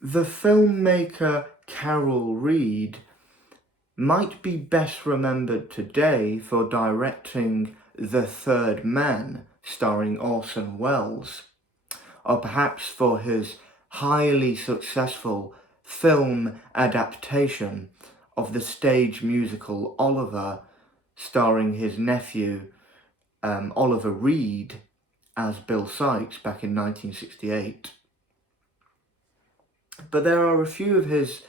The filmmaker Carol Reed might be best remembered today for directing The Third Man, starring Orson Welles, or perhaps for his highly successful film adaptation of the stage musical Oliver, starring his nephew Oliver Reed as Bill Sikes back in 1968. But there are a few of his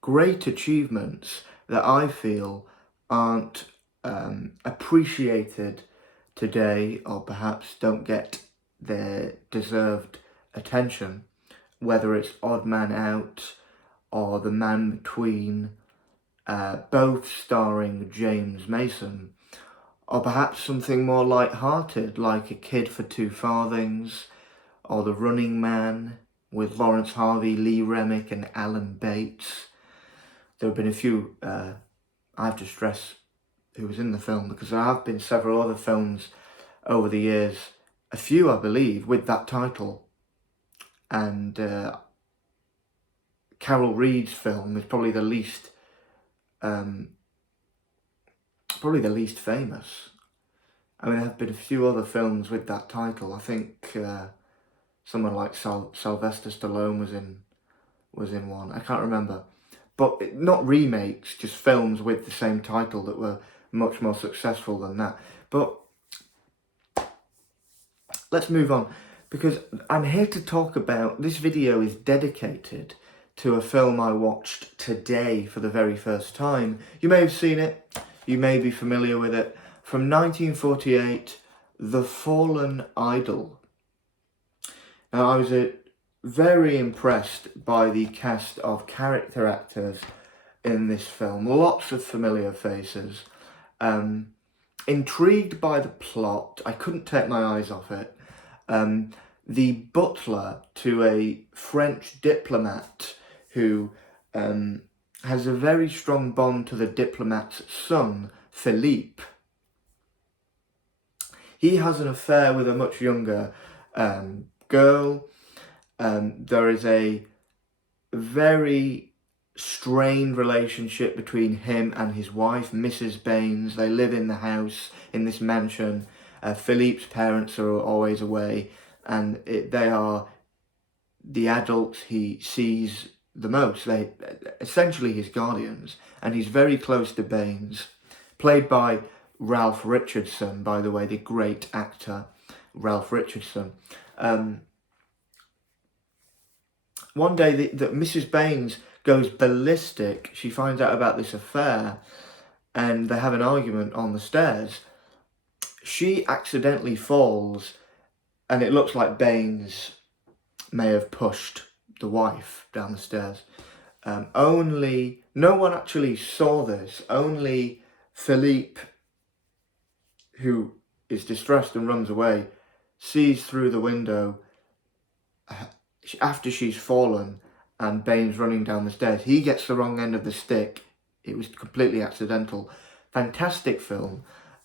great achievements that I feel aren't appreciated today, or perhaps don't get their deserved attention, whether it's Odd Man Out or The Man Between, both starring James Mason, or perhaps something more light-hearted like A Kid for Two Farthings or The Running Man with Lawrence Harvey, Lee Remick and Alan Bates. There have been a few, I have to stress who was in the film, because there have been several other films over the years, a few I believe, with that title. And Carol Reed's film is probably the least famous. I mean, there have been a few other films with that title. I think someone like Sylvester Stallone was in one. I can't remember. But not remakes, just films with the same title that were much more successful than that. But let's move on, because I'm here to talk about, this video is dedicated to a film I watched today for the very first time. You may have seen it, you may be familiar with it. From 1948, The Fallen Idol. Now, I was very impressed by the cast of character actors in this film. Lots of familiar faces. Intrigued by the plot, I couldn't take my eyes off it. The butler to a French diplomat who has a very strong bond to the diplomat's son, Philippe. He has an affair with a much younger girl. There is a very strained relationship between him and his wife, Mrs. Baines. They live in the house, in this mansion. Philippe's parents are always away, and they are the adults he sees the most. They essentially his guardians, and he's very close to Baines, played by Ralph Richardson, by the way, the great actor Ralph Richardson. One day, that Mrs. Baines goes ballistic. She finds out about this affair, and they have an argument on the stairs. She accidentally falls, and it looks like Baines may have pushed the wife down the stairs. No one actually saw this. Only Philippe, who is distressed and runs away, sees through the window after she's fallen and Baines running down the stairs. He gets the wrong end of the stick. It was completely accidental. Fantastic film.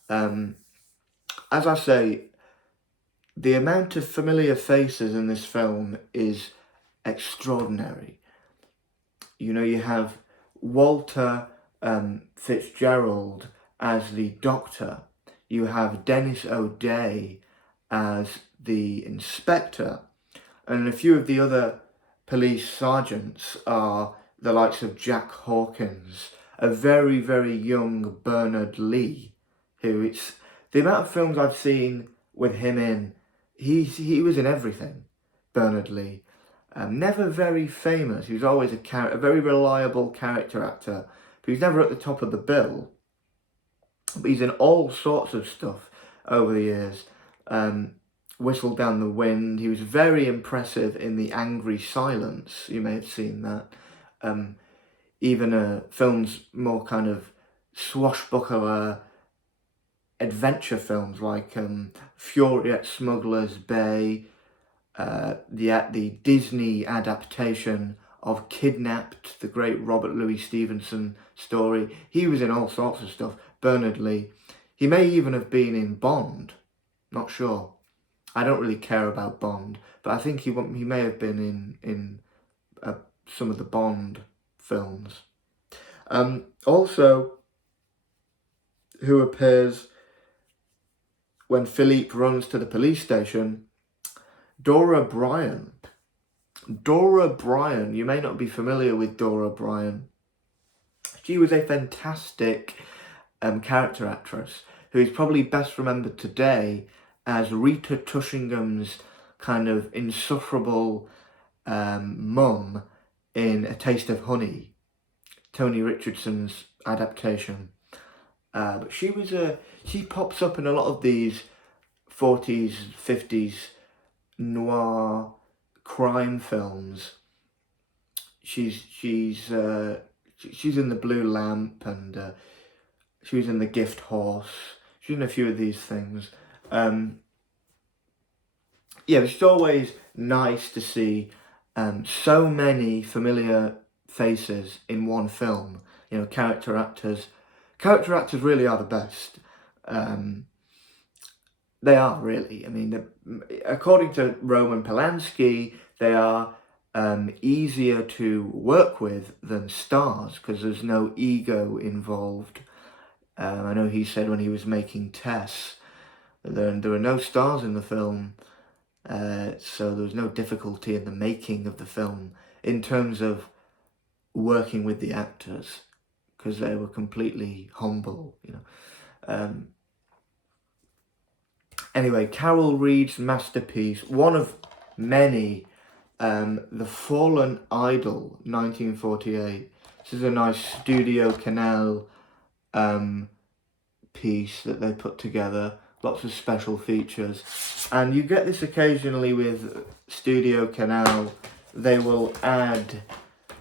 As I say, the amount of familiar faces in this film is extraordinary. You know, you have Walter Fitzgerald as the doctor. You have Dennis O'Day as the inspector. And a few of the other police sergeants are the likes of Jack Hawkins, a very, very young Bernard Lee, who it's the amount of films I've seen with him in, he was in everything, Bernard Lee. Never very famous. He was always a very reliable character actor, but he's never at the top of the bill. But he's in all sorts of stuff over the years. Whistle Down the Wind. He was very impressive in The Angry Silence. You may have seen that. Even films, more kind of swashbuckler adventure films like Fury at Smuggler's Bay, the Disney adaptation of Kidnapped, the great Robert Louis Stevenson story. He was in all sorts of stuff. Bernard Lee. He may even have been in Bond. Not sure. I don't really care about Bond, but I think he may have been in some of the Bond films. Also, who appears when Philippe runs to the police station, Dora Bryan. Dora Bryan, you may not be familiar with Dora Bryan. She was a fantastic character actress who is probably best remembered today as Rita Tushingham's kind of insufferable mum in A Taste of Honey, Tony Richardson's adaptation. But she pops up in a lot of these 40s, 50s noir crime films. She's in The Blue Lamp, and she was in The Gift Horse. She's in a few of these things. It's always nice to see so many familiar faces in one film. You know, character actors really are the best. They are really. I mean, according to Roman Polanski, they are easier to work with than stars because there's no ego involved. I know he said when he was making Tess, there were no stars in the film, so there was no difficulty in the making of the film in terms of working with the actors because they were completely humble, you know. Anyway, Carol Reed's masterpiece, one of many, The Fallen Idol, 1948. This is a nice Studio Canal piece that they put together. Lots of special features. And you get this occasionally with Studio Canal. They will add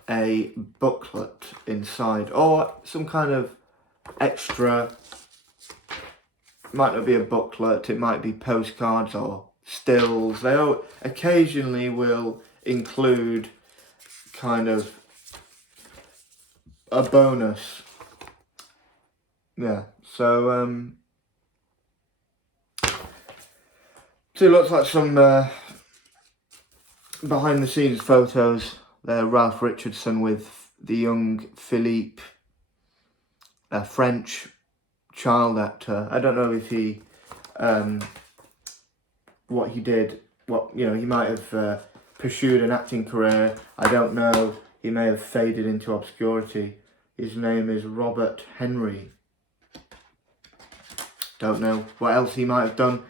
a booklet inside or some kind of extra. It might not be a booklet, it might be postcards or stills. They occasionally will include kind of a bonus. Yeah, so it looks like some behind the scenes photos there. Ralph Richardson with the young Philippe, a French child actor. I don't know if he what he did, he might have pursued an acting career. I don't know. He may have faded into obscurity. His name is Robert Henry. Don't know what else he might have done,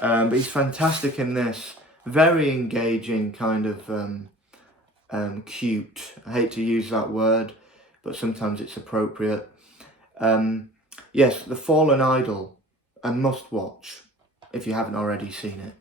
but he's fantastic in this. Very engaging, kind of cute. I hate to use that word, but sometimes it's appropriate. Yes, The Fallen Idol, a must watch if you haven't already seen it.